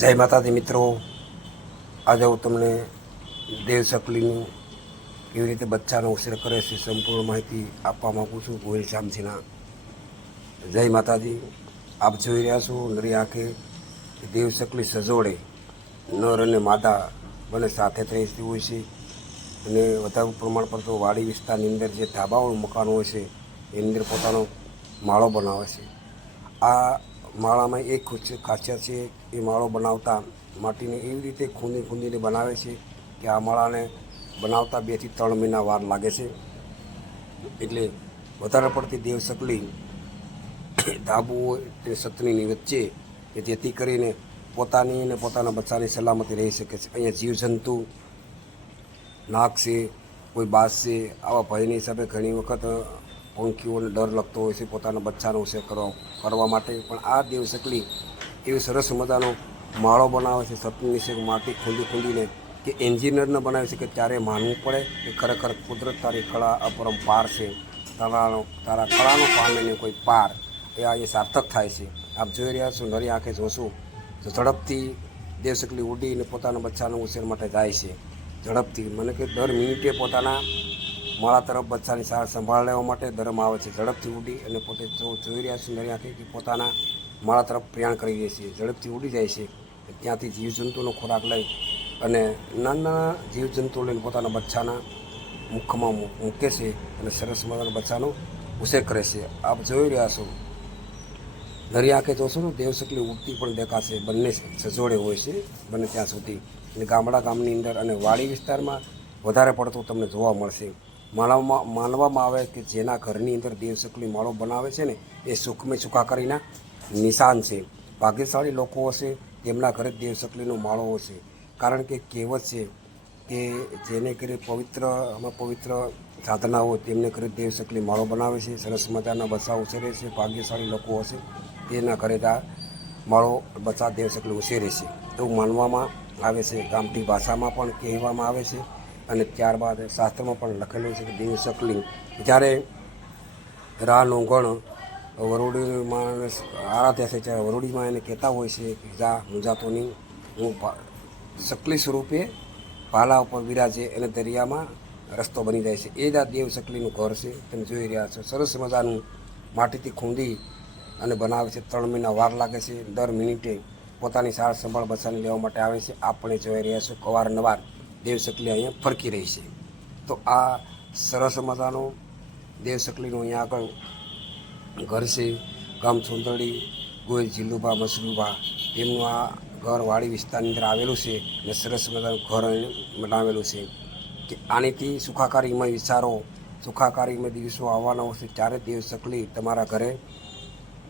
જય માતાજી મિત્રો. આજે હું તમને દેવ સકલીનું કેવી રીતે બચ્ચાનો ઉછેર કરે છે સંપૂર્ણ માહિતી આપવા માગું છું. ગોહિલ શામજીના જય માતાજી. આપ જોઈ રહ્યા છો નરી આંખે દેવ સકલી સજોડે નર અને માદા બંને સાથે રહેતી હોય છે અને વધારે પ્રમાણ પર તો વાડી વિસ્તારની અંદર જે ધાબાવાળું મકાન હોય છે, એની અંદર પોતાનો માળો બનાવે છે. આ માળામાં એક ખાસિયત છે, એ માળો બનાવતા માટીને એવી રીતે ખૂંદી ખૂંદીને બનાવે છે કે આ માળાને બનાવતા બેથી ત્રણ મહિના વાર લાગે છે. એટલે વધારે પડતી દેવ ધાબુઓ તે સતનીની વચ્ચે કે જેથી કરીને પોતાની અને પોતાના બચ્ચાની સલામતી રહી શકે છે. અહીંયા જીવજંતુ નાક છે, કોઈ બાસ છે, આવા ભયની હિસાબે ઘણી વખત પંખીઓને ડર લાગતો હોય છે પોતાના બચ્ચાનો ઉછેર કરવા કરવા માટે. પણ આ દેવ સકલી એવી સરસ મજાનો માળો બનાવે છે સતની છે માટી ખોલી ખોલીને કે એન્જિનિયરને બનાવે છે કે ત્યારે માનવું પડે કે ખરેખર કુદરત તારી કળા અપરંપાર છે. તારાનો, તારા કળાનો પામેને કોઈ પાર, એ આ એ સાર્થક થાય છે. આપ જોઈ રહ્યા છો, નરી આંખે જોશું, તો ઝડપથી દેવસકલી ઉડીને પોતાના બચ્ચાનો ઉછેર માટે જાય છે. ઝડપથી, મને કે દર મિનિટે પોતાના માળા તરફ બચ્ચાની સાર સંભાળ લેવા માટે દરમ આવે છે. ઝડપથી ઉડી અને પોતે જોઈ રહ્યા છે નરી કે પોતાના માળા તરફ પ્રયાણ કરી દે છે. ઝડપથી ઉડી જાય છે ત્યાંથી જીવજંતુનો ખોરાક લઈ અને નાના જીવજંતુ લઈને પોતાના બચ્ચાના મુખમાં મૂકે છે અને સરસ મજાના બચ્ચાનો ઉછેર કરે છે. આપ જોઈ રહ્યા છો. નરી આંખે જોશો ને દેવશકલી ઉડતી પણ દેખાશે. બંને સજોડે હોય છે, બંને ત્યાં સુધી. અને ગામડા ગામની અંદર અને વાડી વિસ્તારમાં વધારે પડતું તમને જોવા મળશે. માનવામાં માનવામાં આવે કે જેના ઘરની અંદર દેવશકલી માળો બનાવે છે ને, એ સુખમે સુખાકારીના નિશાન છે. ભાગ્યશાળી લોકો હશે, તેમના ઘરે દેવશકલીનો માળો હશે. કારણ કે કહેવત છે કે જેને ઘરે પવિત્ર આમાં પવિત્ર સાધનાઓ, તેમને ઘરે દેવશકલી માળો બનાવે છે. સરસ મજાના બસા ઉછેરે છે, ભાગ્યશાળી લોકો હશે, તેના ઘરે આ માળો, બસા દેવશકલી ઉછેરે છે. એવું માનવામાં આવે છે. ગામઠી ભાષામાં પણ કહેવામાં આવે છે અને ત્યારબાદ શાસ્ત્રમાં પણ લખેલું છે કે દેવસકલી જ્યારે રા નોંગણ વરોડીમાં આરાધ્ય છે, ત્યારે વરોડીમાં એને કહેતા હોય છે કે જા મુંજાતોની હું શકલી સ્વરૂપે ભાલા ઉપર બિરાજે અને દરિયામાં રસ્તો બની જાય છે. એ જ આ દેવ સકલીનું ઘર છે. તમે જોઈ રહ્યા છો. સરસ મજાનું માટીથી ખૂંદી અને બનાવે છે. ત્રણ મહિના વાર લાગે છે. દર મિનિટે પોતાની સાર સંભાળ બચાવી લેવા માટે આવે છે. આપણે જોઈ રહ્યા છો અવારનવાર દેવ સકલી અહીંયા ફરકી રહી છે. તો આ સરસ મજાનો દેવસકલીનું અહીંયા આગળ ઘર છે. ગામ સુંદરડી ગોયલ જીલુભા, મસલુભા. તેમનું આ ઘર વાડી વિસ્તારની અંદર આવેલું છે અને સરસ મજાનું ઘર બનાવેલું છે. કે આનીથી સુખાકારીમય વિચારો, સુખાકારીમય દિવસો આવવાના છે, ત્યારે દેવ સકલી તમારા ઘરે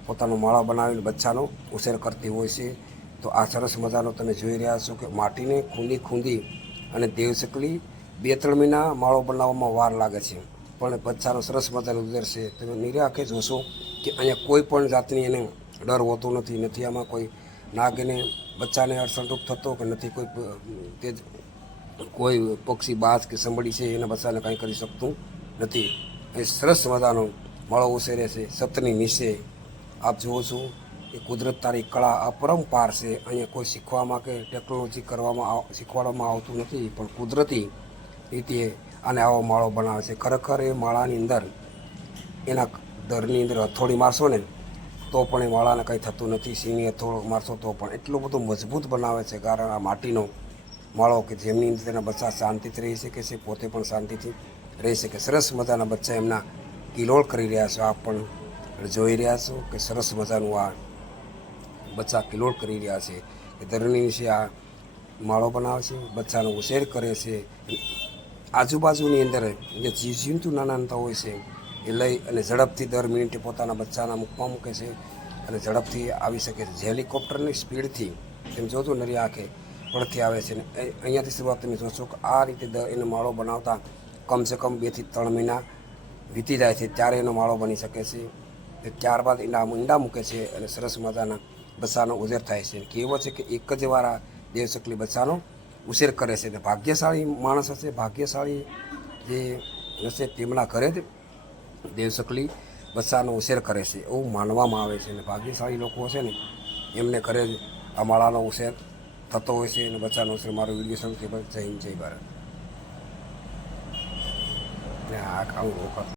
પોતાનો માળા બનાવીને બચ્ચાનો ઉછેર કરતી હોય છે. તો આ સરસ મજાનો તમે જોઈ રહ્યા છો કે માટીને ખૂંદી ખૂંદી અને દેવસકલી બે ત્રણ મહિના માળો બનાવવામાં વાર લાગે છે. પણ બચ્ચાનો સરસ મજાનો ઉતરશે તમે નિરાખે જોશો કે અહીંયા કોઈ પણ જાતની એને ડર હોતો નથી. નથી આમાં કોઈ નાગને બચ્ચાને અડસણરૂપ થતો કે નથી કોઈ તે કોઈ પક્ષી બાજ કે સંભળી છે એના બચ્ચાને કંઈ કરી શકતું નથી. એ સરસ મજાનો માળો ઉછેરે છે. સતની નીચે આપ જુઓ છો એ કુદરત તારી કળા અપરંપાર છે. અહીંયા કોઈ શીખવામાં કે ટેકનોલોજી કરવામાં શીખવાડવામાં આવતું નથી, પણ કુદરતી રીતે આને આવો માળો બનાવે છે. ખરેખર એ માળાની અંદર, એના દરની અંદર હથોડી મારશો ને, તો પણ એ માળાને કંઈ થતું નથી. સિંહની હથોડો મારશો તો પણ એટલો બધો મજબૂત બનાવે છે. કારણ આ માટીનો માળો કે જેમની અંદર તેના બચ્ચા શાંતિથી રહી શકે છે, પોતે પણ શાંતિથી રહી શકે. સરસ મજાના બચ્ચા એમના કિલોળ કરી રહ્યા છો. આપ પણ જોઈ રહ્યા છો કે સરસ મજાનું આ બચ્ચા કિલોડ કરી રહ્યા છે. એ ધરણી વિશે આ માળો બનાવે છે બચ્ચાનો ઉછેર કરે છે. આજુબાજુની અંદર જે જીવજંતુ નાના નાના હોય છે, એ લઈ અને ઝડપથી દર મિનિટે પોતાના બચ્ચાના મુખમાં મૂકે છે અને ઝડપથી આવી શકે છે. હેલિકોપ્ટરની સ્પીડથી તેમ જોતું નરી આંખે પડથી આવે છે. ને અહીંયાથી શરૂઆત તમે જોશો કે આ રીતે દર એનો માળો બનાવતા કમસે કમ બેથી ત્રણ મહિના વીતી જાય છે. ત્યારે એનો માળો બની શકે છે. ત્યારબાદ એના ઈંડા મૂકે છે અને સરસ મજાના બચ્ચાનો ઉછેર થાય છે. કહેવો છે કે એક જ વાર આ દેવશકલી બચ્ચાનો ઉછેર કરે છે. ભાગ્યશાળી માણસ હશે, ભાગ્યશાળી જે હશે તેમના ઘરે જ દેવશકલી બચ્ચાનો ઉછેર કરે છે. એવું માનવામાં આવે છે. અને ભાગ્યશાળી લોકો હશે ને, એમને ઘરે જ આ માળાનો ઉછેર થતો હોય છે અને બચ્ચાનો ઉછેર. મારો વીડિયો સૌથી જય હિન્દ, જય ભારત. આ આવું રોકાતું